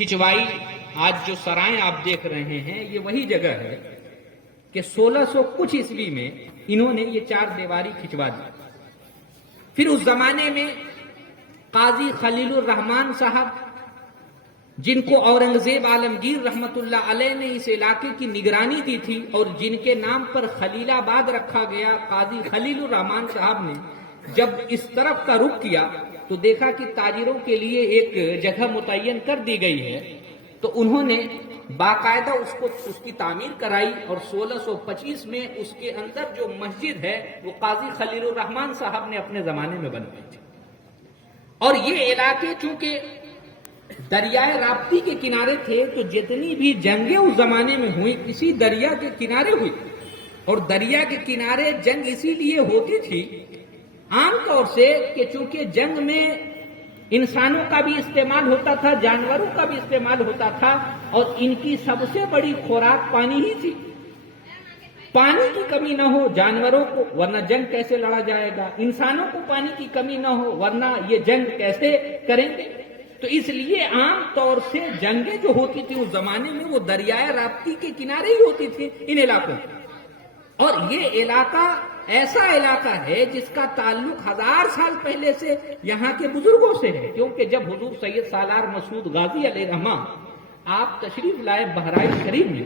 کھچوائی آج جو سرائیں آپ دیکھ رہے ہیں یہ وہی جگہ ہے کہ 1600 کچھ عیسوی میں انہوں نے یہ 4 دیواری کھچوا دی. پھر اس زمانے میں قاضی خلیل الرحمان صاحب، جن کو اورنگزیب عالمگیر رحمت اللہ علیہ نے اس علاقے کی نگرانی دی تھی اور جن کے نام پر خلیل آباد رکھا گیا، قاضی خلیل الرحمان صاحب نے جب اس طرف کا رخ کیا تو دیکھا کہ تاجروں کے لیے ایک جگہ متعین کر دی گئی ہے، تو انہوں نے باقاعدہ اس کی تعمیر کرائی اور 1625 میں اس کے اندر جو مسجد ہے وہ قاضی خلیل الرحمان صاحب نے اپنے زمانے میں بنوائی تھی. اور یہ علاقے چونکہ دریائے راپتی کے کنارے تھے تو جتنی بھی جنگیں اس زمانے میں ہوئی کسی دریا کے کنارے ہوئی، اور دریا کے کنارے جنگ اسی لیے ہوتی تھی عام طور سے کہ چونکہ جنگ میں انسانوں کا بھی استعمال ہوتا تھا، جانوروں کا بھی استعمال ہوتا تھا، اور ان کی سب سے بڑی خوراک پانی ہی تھی. پانی کی کمی نہ ہو جانوروں کو، ورنہ جنگ کیسے لڑا جائے گا، انسانوں کو پانی کی کمی نہ ہو ورنہ یہ جنگ کیسے کریں گے. تو اس لیے عام طور سے جنگیں جو ہوتی تھی اس زمانے میں وہ دریائے راپتی کے کنارے ہی ہوتی تھی ان علاقوں میں. اور یہ علاقہ ایسا علاقہ ہے جس کا تعلق 1000 سال پہلے سے یہاں کے بزرگوں سے ہے، کیونکہ جب حضور سید سالار مسعود غازی علیہ الرحمہ آپ تشریف لائے بہرائچ شریف میں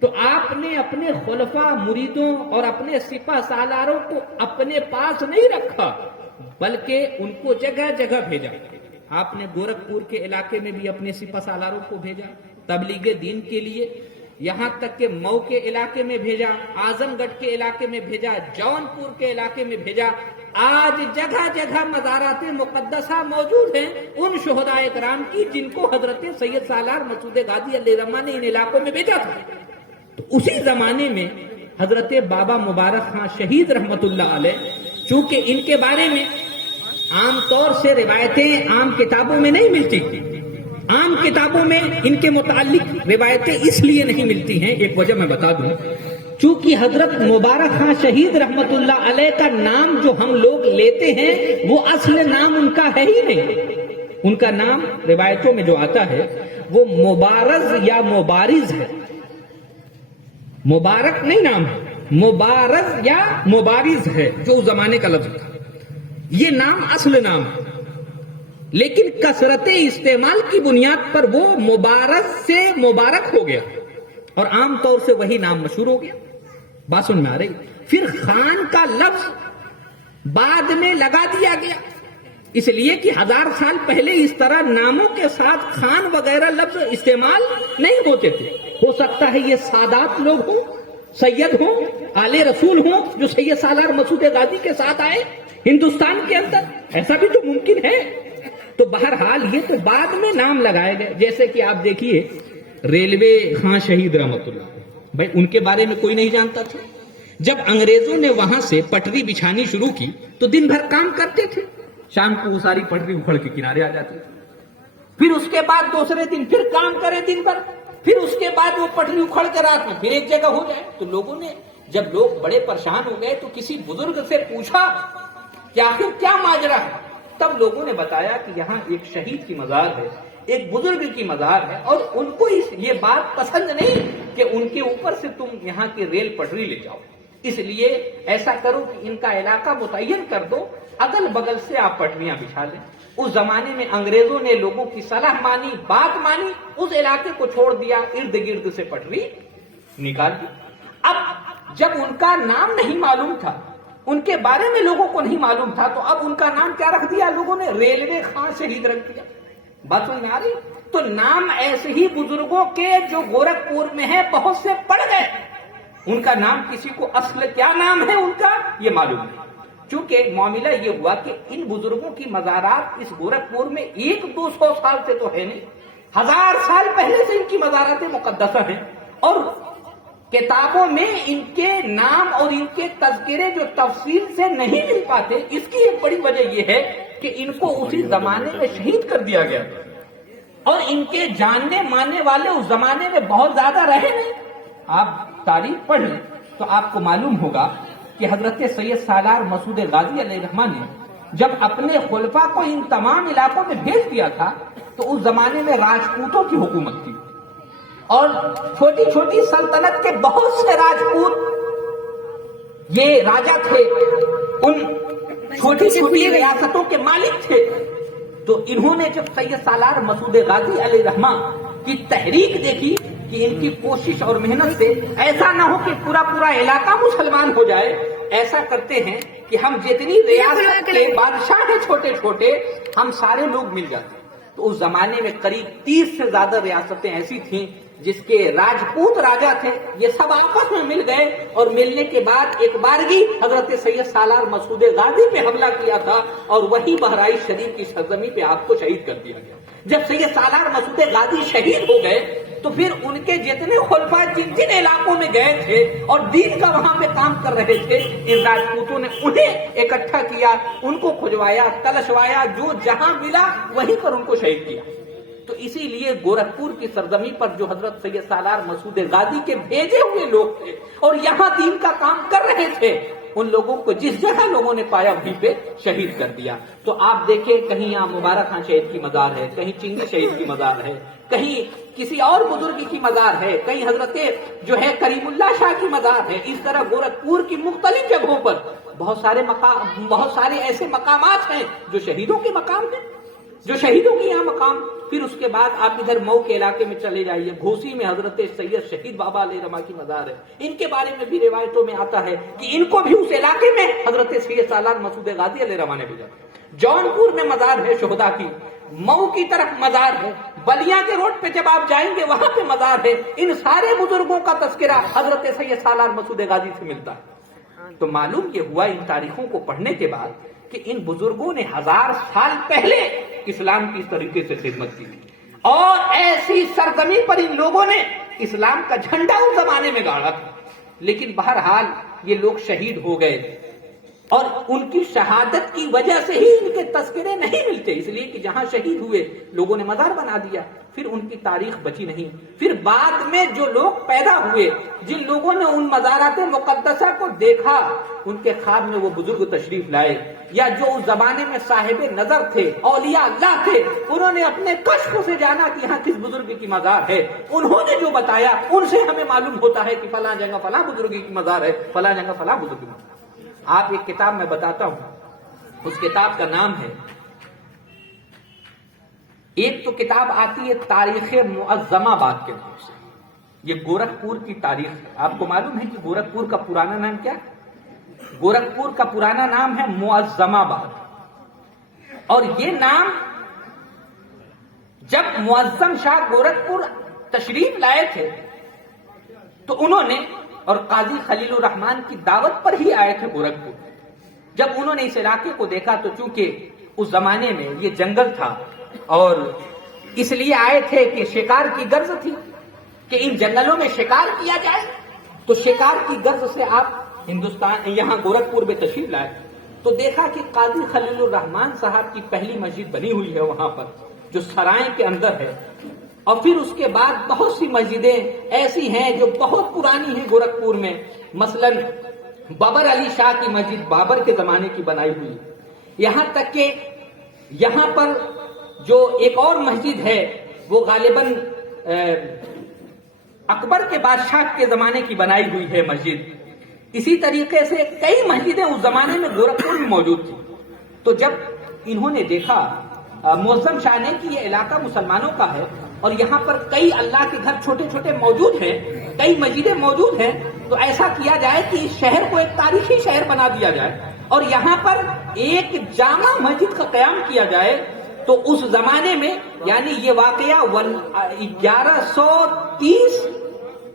تو آپ نے اپنے خلفاء مریدوں اور اپنے سپہ سالاروں کو اپنے پاس نہیں رکھا بلکہ ان کو جگہ جگہ بھیجا. آپ نے گورکھپور کے علاقے میں بھی اپنے سپہ سالاروں کو بھیجا تبلیغ دین کے لیے، یہاں تک کہ مئو کے علاقے میں بھیجا، اعظم گڑھ کے علاقے میں بھیجا، جونپور کے علاقے میں بھیجا. آج جگہ جگہ مزارات مقدسہ موجود ہیں ان شہدائے کرام کی جن کو حضرت سید سالار مسعود غازی علیہ الرحمہ نے ان علاقوں میں بھیجا تھا. تو اسی زمانے میں حضرت بابا مبارک خان شہید رحمت اللہ علیہ، چونکہ ان کے بارے میں عام طور سے روایتیں عام کتابوں میں نہیں ملتی، عام کتابوں میں ان کے متعلق روایتیں اس لیے نہیں ملتی ہیں، ایک وجہ میں بتا دوں، چونکہ حضرت مبارک خان شہید رحمت اللہ علیہ کا نام جو ہم لوگ لیتے ہیں وہ اصل نام ان کا ہے ہی نہیں. ان کا نام روایتوں میں جو آتا ہے وہ مبارز یا مبارز ہے، مبارک نہیں نام ہے، مبارز یا مبارز ہے جو اس زمانے کا لفظ تھا. یہ نام اصل نام ہے لیکن کثرت استعمال کی بنیاد پر وہ مبارز سے مبارک ہو گیا اور عام طور سے وہی نام مشہور ہو گیا. بات سن میں آ رہی؟ پھر خان کا لفظ بعد میں لگا دیا گیا اس لیے کہ 1000 سال پہلے اس طرح ناموں کے ساتھ خان وغیرہ لفظ استعمال نہیں ہوتے تھے. ہو سکتا ہے یہ سادات لوگ ہوں، سید ہوں، آل رسول ہوں جو سید سالار مسعود غازی کے ساتھ آئے ہندوستان کے اندر، ایسا بھی تو ممکن ہے. تو بہرحال یہ تو بعد میں نام لگائے گئے. جیسے کہ آپ دیکھیے ریلوے خان شہید رحمت اللہ، بھائی ان کے بارے میں کوئی نہیں جانتا تھا. جب انگریزوں نے وہاں سے پٹری بچھانی شروع کی تو دن بھر کام کرتے تھے، شام کو وہ ساری پٹری اکھڑ کے کنارے آ جاتی تھی. پھر اس کے بعد دوسرے دن پھر کام کرے دن بھر، پھر اس کے بعد وہ پٹری اکھڑ کے رات میں پھر ایک جگہ ہو جائے. تو لوگوں نے جب لوگ بڑے پریشان ہو گئے تو کسی بزرگ سے پوچھا کہ آخر کیا ماجرا ہے. تب لوگوں نے بتایا کہ یہاں ایک شہید کی مزار ہے، ایک بزرگ کی مزار ہے، اور ان کو یہ بات پسند نہیں کہ ان کے اوپر سے تم یہاں کی ریل پٹری لے جاؤ. اس لیے ایسا کرو کہ ان کا علاقہ متعین کر دو، اگل بگل سے آپ پٹریاں بچھا لیں. اس زمانے میں انگریزوں نے لوگوں کی صلاح مانی، بات مانی، اس علاقے کو چھوڑ دیا، ارد گرد سے پٹری نکال دی. اب جب ان کا نام نہیں معلوم تھا، ان کے بارے میں لوگوں کو نہیں معلوم تھا، تو اب ان کا نام کیا رکھ دیا لوگوں نے؟ ریلوے خان شہید رکھ دیا. بات سمجھ میں آ رہی؟ تو نام ایسے ہی بزرگوں کے جو گورکھپور میں ہیں بہت سے پڑ گئے، ان کا نام کسی کو اصل کیا نام ہے ان کا یہ معلوم نہیں. چونکہ معاملہ یہ ہوا کہ ان بزرگوں کی مزارات اس گورکھپور میں 100-200 سال سے تو ہے نہیں، 1000 سال پہلے سے ان کی مزارات مقدسہ ہیں، اور کتابوں میں ان کے نام اور ان کے تذکرے جو تفصیل سے نہیں مل پاتے. اس کی ایک بڑی وجہ یہ ہے کہ ان کو اسی زمانے میں شہید کر دیا گیا اور ان کے جاننے ماننے والے اس زمانے میں بہت زیادہ رہے نہیں. آپ تاریخ پڑھ لیں تو آپ کو معلوم ہوگا کہ حضرت سید سالار مسعود غازی علیہ الرحمہ نے جب اپنے خلفاء کو ان تمام علاقوں میں بھیج دیا تھا تو اس زمانے میں راجپوتوں کی حکومت تھی اور چھوٹی چھوٹی سلطنت کے بہت سے راجپوت یہ راجا تھے، ان چھوٹی چھوٹی ریاستوں کے مالک تھے۔ تو انہوں نے جب سید سالار مسعود غازی علیہ الرحمہ کی تحریک دیکھی کہ ان کی کوشش اور محنت سے ایسا نہ ہو کہ پورا پورا علاقہ مسلمان ہو جائے، ایسا کرتے ہیں کہ ہم جتنی ریاست کے بادشاہ ہیں چھوٹے چھوٹے، ہم سارے لوگ مل جاتے ہیں۔ تو اس زمانے میں قریب 30 سے زیادہ ریاستیں ایسی تھیں جس کے راجپوت راجا تھے، یہ سب آپس میں مل گئے اور ملنے کے بعد ایک بارگی حضرت سید سالار مسعود غازی پہ حملہ کیا تھا اور وہی بہرائچ شریف کی سرزمین پہ آپ کو شہید کر دیا گیا۔ جب سید سالار مسعود غازی شہید ہو گئے تو پھر ان کے جتنے خلفاء جن جن علاقوں میں گئے تھے اور دین کا وہاں پہ کام کر رہے تھے، ان راجپوتوں نے انہیں اکٹھا کیا، ان کو کھجوایا، تلشوایا، جو جہاں ملا وہیں پر ان کو شہید کیا۔ تو اسی لیے گورکھپور کی سرزمین پر جو حضرت سید سالار مسعود غازی کے بھیجے ہوئے لوگ تھے اور یہاں دین کا کام کر رہے تھے، ان لوگوں کو جس جگہ لوگوں نے پایا وہیں پہ شہید کر دیا۔ تو آپ دیکھیں کہیں یہاں مبارک خان شہید کی مزار ہے، کہیں چنگی شہید کی مزار ہے، کہیں کسی اور بزرگ کی مزار ہے، کہیں حضرت جو ہے کریم اللہ شاہ کی مزار ہے۔ اس طرح گورکھپور کی مختلف جگہوں پر بہت سارے ایسے مقامات ہیں جو شہیدوں کے مقام ہیں، جو شہیدوں کے یہاں مقام۔ پھر اس کے بعد آپ ادھر مئو کے علاقے میں چلے جائیے، گھوسی میں حضرت سید شہید بابا علیہ رحمہ کی مزار ہے، ان کے بارے میں بھی روایتوں میں آتا ہے کہ ان کو بھی اس علاقے میں حضرت سید سالار مسعود غازی علیہ رحمہ نے بھیجا۔ جونپور میں مزار ہے شہداء کی، مئو کی طرف مزار ہے، بلیا کے روڈ پہ جب آپ جائیں گے وہاں پہ مزار ہے۔ ان سارے بزرگوں کا تذکرہ حضرت سید سالار مسعود غازی سے ملتا ہے۔ تو معلوم یہ ہوا ان تاریخوں کو پڑھنے کے بعد کہ ان بزرگوں نے 1000 سال پہلے اسلام کی اس طریقے سے خدمت کی تھی اور ایسی سرزمین پر ان لوگوں نے اسلام کا جھنڈا اس زمانے میں گاڑا تھا۔ لیکن بہرحال یہ لوگ شہید ہو گئے اور ان کی شہادت کی وجہ سے ہی ان کے تذکرے نہیں ملتے، اس لیے کہ جہاں شہید ہوئے لوگوں نے مزار بنا دیا، پھر ان کی تاریخ بچی نہیں۔ پھر بعد میں جو لوگ پیدا ہوئے، جن لوگوں نے ان مزارات مقدسہ کو دیکھا، ان کے خواب میں وہ بزرگ تشریف لائے، یا جو اس زمانے میں صاحب نظر تھے، اولیاء اللہ تھے، انہوں نے اپنے کشف سے جانا کہ یہاں کس بزرگ کی مزار ہے، انہوں نے جو بتایا ان سے ہمیں معلوم ہوتا ہے کہ فلاں جگہ فلاں بزرگ کی مزار ہے، فلاں جگہ فلاں بزرگ کی مزار ہے۔ آپ ایک کتاب میں بتاتا ہوں، اس کتاب کا نام ہے، ایک تو کتاب آتی ہے تاریخ معظم آباد کے نام سے، یہ گورکھپور کی تاریخ ہے۔ آپ کو معلوم ہے کہ گورکھپور کا پرانا نام کیا ہے؟ گورکھپور کا پرانا نام ہے معظم آباد، اور یہ نام جب معظم شاہ گورکھپور تشریف لائے تھے تو انہوں نے، اور قاضی خلیل الرحمن کی دعوت پر ہی آئے تھے گورکھپور، جب انہوں نے اس علاقے کو دیکھا تو چونکہ اس زمانے میں یہ جنگل تھا اور اس لیے آئے تھے کہ شکار کی غرض تھی کہ ان جنگلوں میں شکار کیا جائے، تو شکار کی غرض سے آپ ہندوستان یہاں گورکھپور میں تشریف لائے تو دیکھا کہ قاضی خلیل الرحمن صاحب کی پہلی مسجد بنی ہوئی ہے وہاں پر جو سرائے کے اندر ہے، اور پھر اس کے بعد بہت سی مسجدیں ایسی ہیں جو بہت پرانی ہیں گورکھپور میں، مثلا بابر علی شاہ کی مسجد بابر کے زمانے کی بنائی ہوئی، یہاں تک کہ یہاں پر جو ایک اور مسجد ہے وہ غالباً اکبر کے بادشاہ کے زمانے کی بنائی ہوئی ہے مسجد۔ اسی طریقے سے کئی مسجدیں اس زمانے میں گورکھپور میں موجود تھیں۔ تو جب انہوں نے دیکھا معظم شاہ نے کہ یہ علاقہ مسلمانوں کا ہے اور یہاں پر کئی اللہ کے گھر چھوٹے چھوٹے موجود ہیں، کئی مسجدیں موجود ہیں، تو ایسا کیا جائے کہ اس شہر کو ایک تاریخی شہر بنا دیا جائے اور یہاں پر ایک جامع مسجد کا قیام کیا جائے۔ تو اس زمانے میں، یعنی یہ واقعہ 1130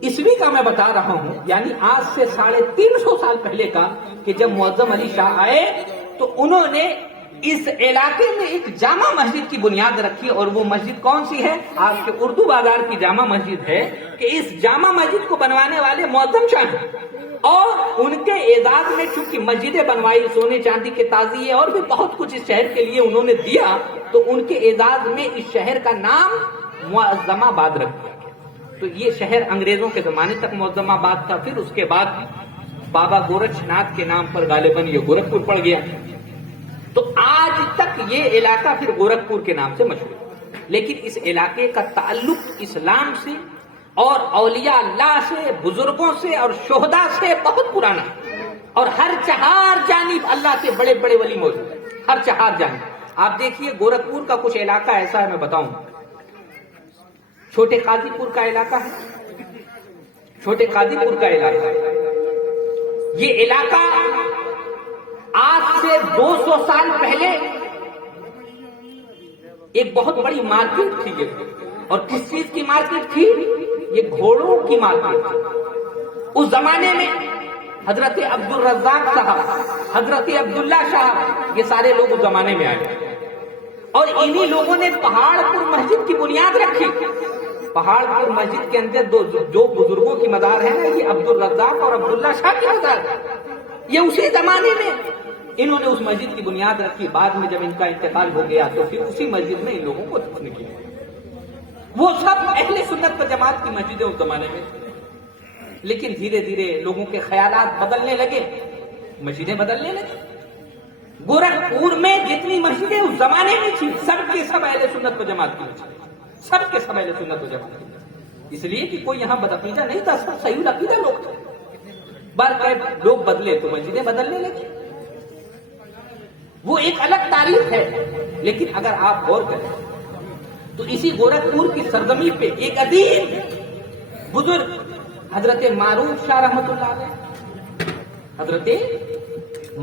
عیسوی کا میں بتا رہا ہوں، یعنی آج سے 350 سال پہلے کا، کہ جب معظم علی شاہ آئے تو انہوں نے اس علاقے میں ایک جامع مسجد کی بنیاد رکھی، اور وہ مسجد کون سی ہے؟ آپ کے اردو بازار کی جامع مسجد ہے، کہ اس جامع مسجد کو بنوانے والے معظم شاہ ہیں، اور ان کے اعزاز میں چونکہ مسجدیں بنوائی، سونے چاندی کے تعزیے اور بھی بہت کچھ اس شہر کے لیے انہوں نے دیا، تو ان کے اعزاز میں اس شہر کا نام معظم آباد رکھ دیا گیا۔ تو یہ شہر انگریزوں کے زمانے تک معظم آباد تھا، پھر اس کے بعد بابا گورکھ ناتھ کے نام پر غالباً یہ گورکھپور پڑ گیا، تو آج تک یہ علاقہ پھر گورکھپور کے نام سے مشہور ہے۔ لیکن اس علاقے کا تعلق اسلام سے اور اولیاء اللہ سے، بزرگوں سے اور شہداء سے بہت پرانا ہے، اور ہر چہار جانب اللہ کے بڑے بڑے ولی موجود ہیں، ہر چہار جانب۔ آپ دیکھیے گورکھپور کا کچھ علاقہ ایسا ہے، میں بتاؤں، چھوٹے قاضی پور کا علاقہ ہے، چھوٹے قاضی پور کا علاقہ ہے، یہ علاقہ آج سے 200 سال پہلے ایک بہت بڑی مارکیٹ تھی، اور کس چیز کی مارکیٹ تھی؟ یہ گھوڑوں کی مارکیٹ تھی۔ اس زمانے میں حضرت عبد الرزاق صاحب، حضرت عبداللہ صاحب، یہ سارے لوگ اس زمانے میں آئے، اور انہی لوگوں نے پہاڑ پور مسجد کی بنیاد رکھی۔ پہاڑ پور مسجد کے اندر جو بزرگوں کی مزار ہے نا، یہ عبد الرزاق اور عبداللہ شاہ کی مزار ہے، یہ اسی زمانے میں انہوں نے اس مسجد کی بنیاد رکھی۔ بعد میں جب ان کا انتقال ہو گیا تو پھر اسی مسجد میں ان لوگوں کو دفن کیا۔ وہ سب اہل سنت و جماعت کی مسجدیں اس زمانے میں، لیکن دھیرے دھیرے لوگوں کے خیالات بدلنے لگے، مسجدیں بدلنے لگی۔ گورکھپور میں جتنی مسجدیں اس زمانے میں تھی، سب کے سب اہل سنت و جماعت کی مسجد، سب کے سب اہل سنت و جماعت کی، اس لیے کہ کوئی یہاں بدعقیدہ نہیں تھا، سب صحیح العقیدہ لوگ تھے۔ بہرکیف لوگ بدلے تو مسجدیں بدلنے لگی، وہ ایک الگ تاریخ ہے۔ لیکن اگر آپ غور کریں تو اسی گورکھپور کی سرزمین پہ ایک عظیم بزرگ حضرت معروف شاہ رحمۃ اللہ علیہ، حضرت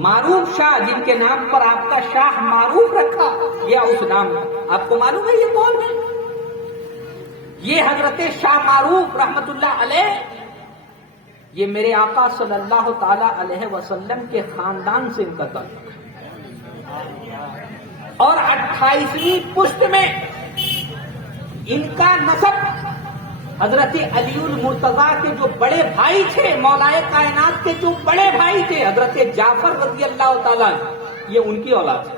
معروف شاہ، جن کے نام پر آپ کا شاہ معروف رکھا گیا، اس نام آپ کو معلوم ہے یہ کون ہے؟ یہ حضرت شاہ معروف رحمۃ اللہ علیہ، یہ میرے آقا صلی اللہ تعالی علیہ وسلم کے خاندان سے ان کا تعلق ہے، اور 28ویں پشت میں ان کا نسب حضرت علی المرتضیٰ کے جو بڑے بھائی تھے، مولائے کائنات کے جو بڑے بھائی تھے حضرت جعفر رضی اللہ تعالیٰ، یہ ان کی اولاد ہے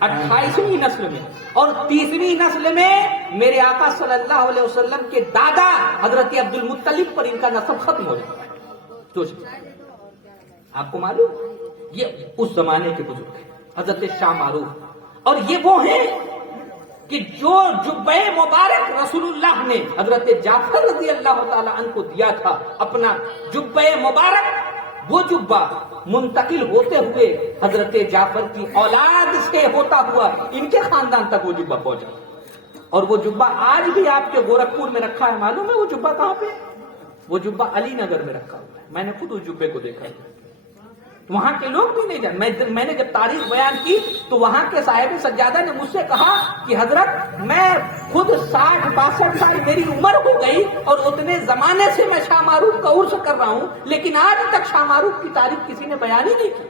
28ویں نسل میں۔ اور 30ویں نسل میں میرے آقا صلی اللہ علیہ وسلم کے دادا حضرت عبد المطلب پر ان کا نسب ختم ہو جاتا ہے۔ تو آپ کو معلوم یہ اس زمانے کے بزرگ ہیں حضرت شاہ معروف، اور یہ وہ ہیں کہ جو جبہ مبارک رسول اللہ نے حضرت جعفر رضی اللہ تعالی عنہ کو دیا تھا، اپنا جبہ مبارک، وہ جبہ منتقل ہوتے ہوئے حضرت جعفر کی اولاد سے ہوتا ہوا ان کے خاندان تک وہ جبہ پہنچا، اور وہ جبہ آج بھی آپ کے گورکھپور میں رکھا ہے۔ معلوم ہے وہ جبہ کہاں پہ؟ وہ جبہ علی نگر میں رکھا ہوا ہے، میں نے خود اس جبے کو دیکھا ہے، وہاں کے لوگ بھی نہیں جانتے۔ میں نے جب تاریخ بیان کی تو وہاں کے صاحب سجادہ نے مجھ سے کہا کہ حضرت میں خود 60-62 سال میری عمر ہو گئی، اور اتنے زمانے سے میں شاہ معروف کا عرس کر رہا ہوں، لیکن آج تک شاہ معروف کی تاریخ کسی نے بیان ہی نہیں کی۔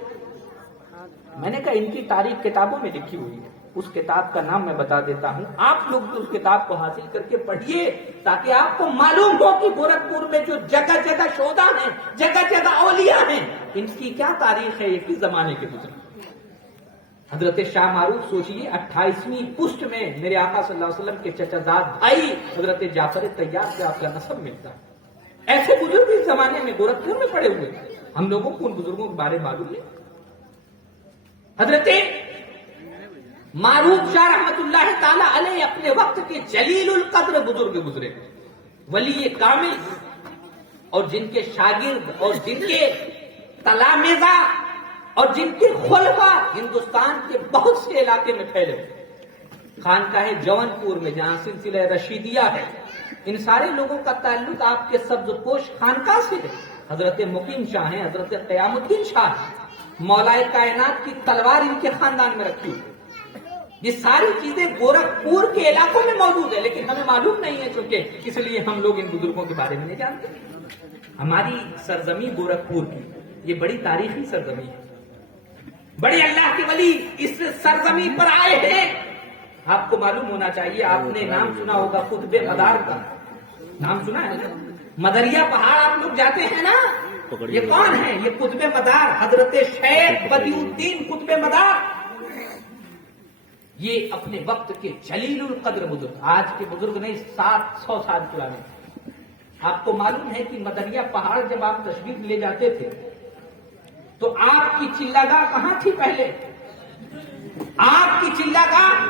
میں نے کہا ان کی تاریخ کتابوں میں لکھی ہوئی ہے، اس کتاب کا نام میں بتا دیتا ہوں، آپ لوگ بھی اس کتاب کو حاصل کر کے پڑھیے تاکہ آپ کو معلوم ہو کہ گورکھپور میں جو جگہ جگہ شہداء ہیں، جگہ جگہ اولیاء ہیں، ان کی کیا تاریخ ہے، یہ کس زمانے کے بزرگ۔ حضرت شاہ معروف سوچیے 28ویں پشت میں میرے آقا صلی اللہ علیہ وسلم کے چچا زاد بھائی حضرت جعفر طیار سے آپ کا نسب ملتا ہے۔ ایسے بزرگ اس زمانے میں گورکھپور میں پڑے ہوئے ہیں، ہم لوگوں کو ان بزرگوں کے بارے میں معلوم ہے۔ حضرت معروف شاہ رحمت اللہ تعالی علیہ اپنے وقت کے جلیل القدر بزرگ گزرے، ولی کامل، اور جن کے شاگرد اور جن کے تلامذہ اور جن کے خلفاء ہندوستان کے بہت سے علاقے میں پھیلے ہوئے۔ خانقاہ جون پور میں جہاں سلسلہ رشیدیہ ہے، ان سارے لوگوں کا تعلق آپ کے سبز پوش خانقاہ سے ہے۔ حضرت مقیم شاہ ہیں، حضرت قیام الدین شاہ ہیں، مولائے کائنات کی تلوار ان کے خاندان میں رکھی ہوئی۔ یہ ساری چیزیں گورکھپور کے علاقوں میں موجود ہے، لیکن ہمیں معلوم نہیں ہے، چونکہ اس لیے ہم لوگ ان بزرگوں کے بارے میں نہیں جانتے۔ ہماری سرزمین گورکھپور کی یہ بڑی تاریخی سرزمین ہے، بڑے اللہ کے ولی اس سرزمین پر آئے ہیں۔ آپ کو معلوم ہونا چاہیے، آپ نے نام سنا ہوگا قطب مدار کا، نام سنا ہے نا؟ مدریا پہاڑ آپ لوگ جاتے ہیں نا، یہ کون ہے؟ یہ قطب مدار حضرت شیخ بدیع الدین قطب مدار، یہ اپنے وقت کے جلیل القدر بزرگ، آج کے بزرگ نہیں، 700 سال پرانے۔ آپ کو معلوم ہے کہ مدریا پہاڑ جب آپ تشریف لے جاتے تھے تو آپ کی چلہ گاہ کہاں تھی؟ پہلے آپ کی چلہ گاہ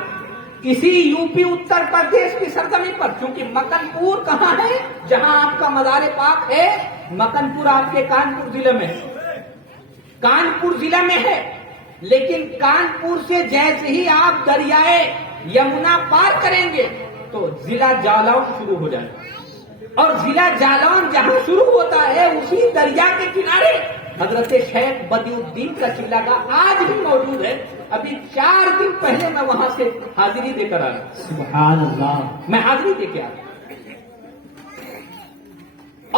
اسی یوپی اتر پردیش کی سرزمین پر، چونکہ مکن پور کہاں ہے جہاں آپ کا مزار پاک ہے؟ مکن پور آپ کے کانپور ضلع میں ہے، کانپور ضلع میں ہے، لیکن کانپور سے جیسے ہی آپ دریائے یمنا پار کریں گے تو ضلع جالون شروع ہو جائے گا، اور ضلع جالون جہاں شروع ہوتا ہے اسی دریا کے کنارے حضرت شیخ بدی الدین کا چلہ کا آج بھی موجود ہے۔ ابھی 4 دن پہلے میں وہاں سے حاضری دے کر آیا، سبحان اللہ، میں حاضری دے کے آیا،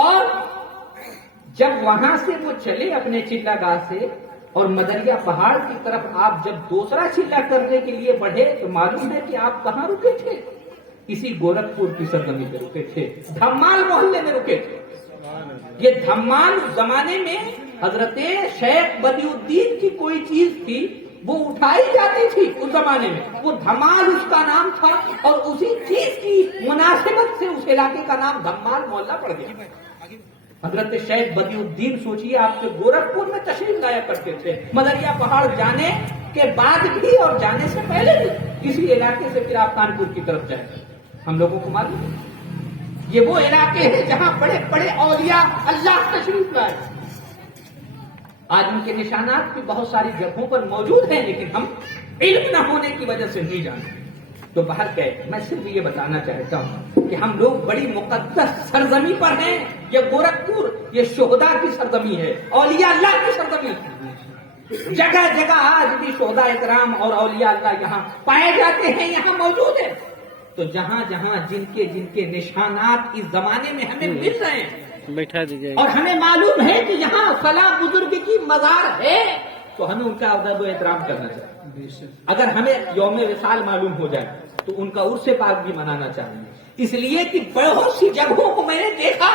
اور جب وہاں سے وہ چلے اپنے چلہ گاہ سے اور مدریا پہاڑ کی طرف آپ جب دوسرا چلہ کرنے کے لیے بڑھے تو معلوم ہے کہ آپ کہاں رکے تھے؟ اسی گورکھپور کی سرزمین پہ رکے تھے، دھمال محلے میں رکے تھے۔ یہ دھمال اس زمانے میں حضرت شیخ بدی الدین کی کوئی چیز تھی وہ اٹھائی جاتی تھی اس زمانے میں، وہ دھمال اس کا نام تھا، اور اسی چیز کی مناسبت سے اس علاقے کا نام دھمال محلہ پڑ گیا۔ حضرت شیخ بدی الدین سوچیے آپ کے گورکھپور میں تشریف لایا کرتے تھے، مدریا پہاڑ جانے کے بعد بھی اور جانے سے پہلے بھی اسی علاقے سے پھر آپ کانپور کی طرف جائیں۔ ہم لوگوں کو معلوم ہے یہ وہ علاقے ہیں جہاں بڑے بڑے اولیاء اللہ تشریف لائے۔ آج ان کے نشانات بھی بہت ساری جگہوں پر موجود ہیں، لیکن ہم علم نہ ہونے کی وجہ سے نہیں جانتے۔ تو باہر گئے، میں صرف یہ بتانا چاہتا ہوں کہ ہم لوگ بڑی مقدس سرزمین پر ہیں۔ یہ گورکھپور یہ شہداء کی سرزمین ہے، اولیاء اللہ کی سرزمین ہے۔ جگہ جگہ آج بھی شہداء اکرام اور اولیاء اللہ یہاں پائے جاتے ہیں، یہاں موجود ہیں۔ تو جہاں جہاں جن کے نشانات اس زمانے میں ہمیں مل رہے ہیں، بیٹھا دیجیے، اور ہمیں معلوم ہے کہ یہاں فلاں بزرگ کی مزار ہے، تو ہمیں ان کا ادب و احترام کرنا چاہیے۔ اگر ہمیں یوم وصال معلوم ہو جائے تو ان کا عرس پاک بھی منانا چاہیے، اس لیے کہ بہت سی جگہوں کو میں نے دیکھا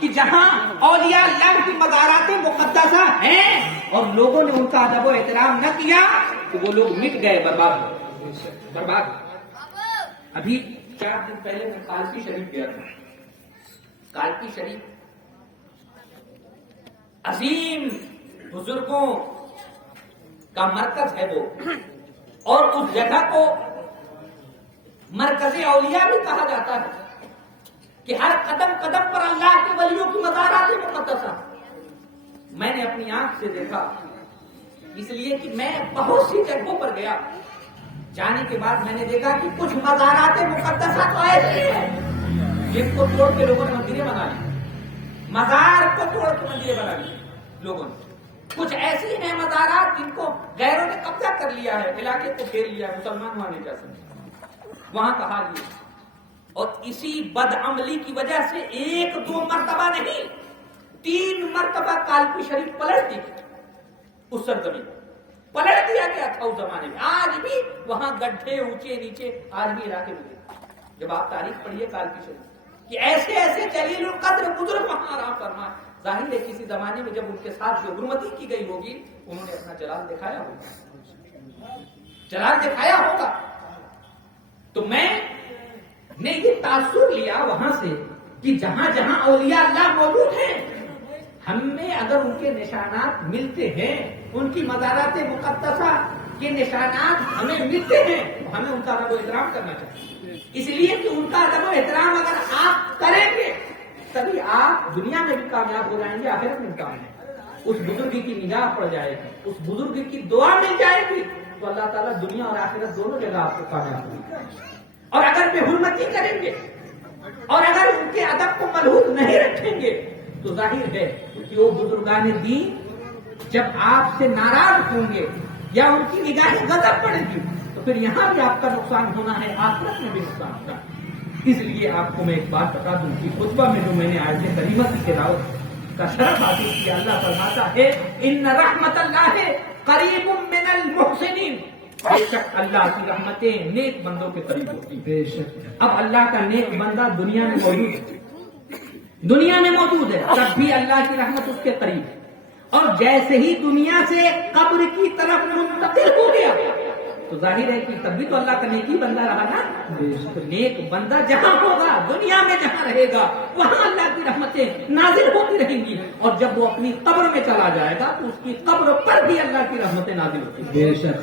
کہ جہاں اولیاء اللہ کی مزارات مقدسہ ہیں اور لوگوں نے ان کا ادب و احترام نہ کیا تو وہ لوگ مٹ گئے، برباد۔ ابھی 4 دن پہلے میں کالکی شریف گیا تھا۔ کالکی شریف عظیم بزرگوں کا مرکز ہے وہ، اور اس جگہ کو مرکز اولیاء بھی کہا جاتا ہے کہ ہر قدم قدم پر اللہ کے ولیوں کی مزارات مقدسہ۔ میں نے اپنی آنکھ سے دیکھا، اس لیے کہ میں بہت سی جگہوں پر گیا، جانے کے بعد میں نے دیکھا کہ کچھ مزارات مقدسہ تو ایسی ہیں جن کو توڑ کے لوگوں نے مندریں بنا لی، مزار کو توڑ کے مندریں بنا لی لوگوں نے۔ کچھ ایسی ہیں مزارات جن کو غیروں نے قبضہ کر لیا ہے، علاقے کو گھیر لیا، مسلمان وہاں نہیں جا سکتے، وہاں کا حال یہ۔ اور اسی بدعملی کی وجہ سے 1-2 مرتبہ نہیں 3 مرتبہ کالکی شریف پلٹ دی، اس سرزمین پلٹ دیا گیا تھا اس زمانے میں۔ آج بھی وہاں گڈھے اونچے نیچے آج بھی علاقے میں، جب آپ تاریخ پڑھیے کالکی شریف کہ ایسے ایسے جلیل القدر بزرگ وہاں آرام فرما۔ ظاہر ہے کسی زمانے میں جب ان کے ساتھ جو حرمتی کی گئی ہوگی انہوں نے اپنا جلال دکھایا ہوگا، تو میں نے یہ تاثر لیا وہاں سے کہ جہاں جہاں اولیاء اللہ موجود ہیں ہمیں اگر ان کے نشانات ملتے ہیں، ان کی مزارات مقدسہ کے نشانات ہمیں ملتے ہیں، تو ہمیں ان کا ادب و احترام کرنا چاہیے، اس لیے کہ ان کا ادب و احترام اگر آپ کریں گے تبھی آپ دنیا میں بھی کامیاب ہو جائیں گے، آخرت میں بھی کامیاب۔ اس بزرگ کی نگاہ پڑ جائے گی، اس بزرگ کی دعا مل جائے گی تو اللہ تعالیٰ دنیا اور آخرت دونوں جگہ آپ کو کامیاب ہوگی۔ اور اگر بے حرمتی کریں گے اور اگر ان کے ادب کو ملحوظ نہیں رکھیں گے تو ظاہر ہے کہ وہ بزرگان دین جب آپ سے ناراض ہوں گے یا ان کی نگاہیں غضب پڑے گی تو پھر یہاں بھی آپ کا نقصان ہونا ہے، آخرت میں بھی نقصان ہونا ہے۔ اس لیے آپ کو میں ایک بات بتا دوں کہ خطبہ میں جو میں نے آیت کریمہ کی تلاوت کا شرف حاصل کیا، اللہ فرماتا ہے ان رحمت اللہ قریب من المحسنین، بے شک اللہ کی رحمتیں نیک بندوں کے قریب ہوتی ہیں۔ بے شک اب اللہ کا نیک بندہ دنیا میں موجود ہے، تب بھی اللہ کی رحمت اس کے قریب ہے، اور جیسے ہی دنیا سے قبر کی طرف منتقل ہو گیا تو ظاہر ہے کہ تب بھی تو اللہ کا نیک ہی بندہ رہا نا۔ تو نیک بندہ جہاں ہوگا، دنیا میں جہاں رہے گا، وہاں اللہ کی رحمتیں نازل ہوتی رہیں گی، اور جب وہ اپنی قبر میں چلا جائے گا تو اس کی قبر پر بھی اللہ کی رحمتیں نازل ہوتی ہیں۔ بے شک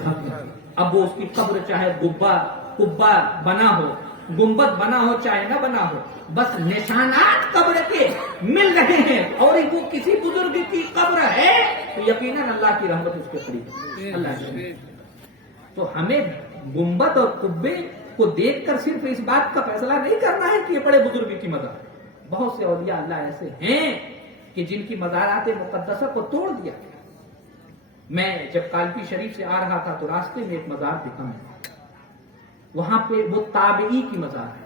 اب وہ اس کی قبر چاہے گبا قبہ بنا ہو، گنبد بنا ہو چاہے نہ بنا ہو، بس نشانات قبر کے مل رہے ہیں اور وہ کسی بزرگ کی قبر ہے تو یقیناً اللہ کی رحمت اس کے قریب ہے، اللہ کی۔ تو ہمیں گنبد اور قبے کو دیکھ کر صرف اس بات کا فیصلہ نہیں کرنا ہے کہ یہ بڑے بزرگ کی مزار ہے۔ بہت سے اولیاء اللہ ایسے ہیں کہ جن کی مزارات مقدسہ کو توڑ دیا۔ میں جب کالپی شریف سے آ رہا تھا تو راستے میں ایک مزار دکھا ہے، وہاں پہ وہ تابعی کی مزار ہے۔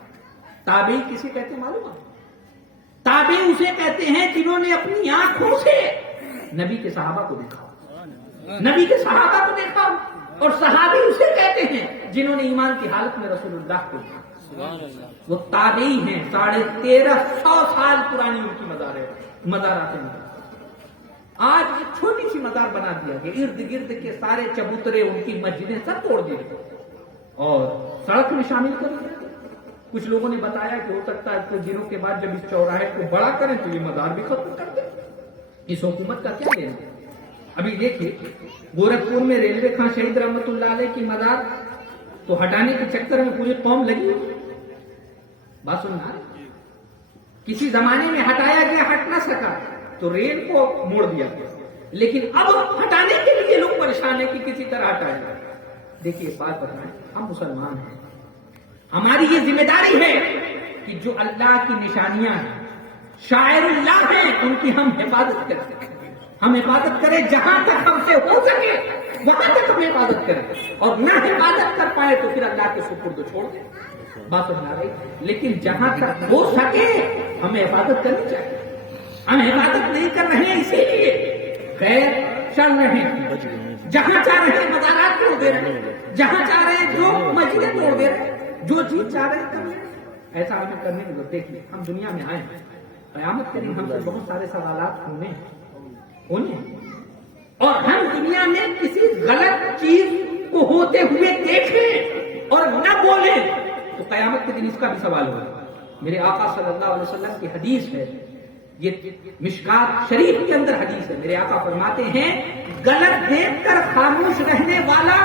تابعی کسے کہتے ہیں معلوم ہے؟ تابعی اسے کہتے ہیں جنہوں نے اپنی آنکھوں سے نبی کے صحابہ کو دیکھا، نبی کے صحابہ کو دیکھا، اور صحابی اسے کہتے ہیں جنہوں نے ایمان کی حالت میں رسول اللہ کو دیکھا۔ وہ تابعی ہیں، 1350 سال پرانی ان کی مزارات ہیں۔ آج ایک چھوٹی سی مزار بنا دیا کہ ارد گرد کے سارے چبوترے ان کی مسجدیں سب توڑ دیے اور سڑک میں شامل کر دیا۔ کچھ لوگوں نے بتایا کہ ہو سکتا ہے کچھ دنوں کے بعد جب اس چوراہے کو بڑا کریں تو یہ مزار بھی ختم کر دیں۔ اس حکومت کا کیا لینا ہے؟ ابھی دیکھیے گورکھپور میں ریلوے خان شہید رحمت اللہ علیہ کی مزار تو ہٹانے کے چکر میں پوری قوم لگی ہوئی۔ بات سننا، کسی زمانے میں ہٹایا گیا، ہٹ نہ سکا تو ریل کو موڑ دیا گیا، لیکن اب ہٹانے کے لیے لوگ پریشان ہیں کہ کسی طرح ہٹایا جائے۔ دیکھیے بات بتائیں، ہم مسلمان ہیں، ہماری یہ ذمہ داری ہے کہ جو اللہ کی نشانیاں ہیں، شاعر اللہ ہیں، ان کی ہم حفاظت کریں، ہم حفاظت کریں جہاں تک ہم سے ہو سکے وہاں تک ہم حفاظت کریں، اور نہ حفاظت کر پائے تو پھر اللہ کے سپرد چھوڑ دیں۔ بات سمجھا رہی، لیکن جہاں تک ہو سکے ہمیں حفاظت کرنی چاہیے۔ ہم حفاظت نہیں کر رہے ہیں اسی لیے خیر چل رہے ہیں، جہاں چاہ رہے ہیں مزارات توڑ دے رہے ہیں، جہاں چاہ رہے ہیں جو مسجدیں توڑ دے رہے ہیں، جو چیز چاہ رہے ہیں کر رہے ہیں۔ ایسا ہمیں کرنے کی ضرورت۔ دیکھیے ہم دنیا میں آئے ہیں، قیامت کے دن ہم سے بہت سارے سوالات ہونے اور ہم دنیا میں کسی غلط چیز کو ہوتے ہوئے دیکھیں اور نہ بولیں تو قیامت کے دن اس کا بھی سوال ہوگا۔ میرے آقا صلی اللہ علیہ وسلم کی حدیث ہے، یہ مشکات شریف کے اندر حدیث ہے، میرے آقا فرماتے ہیں غلط دیکھ کر خاموش رہنے والا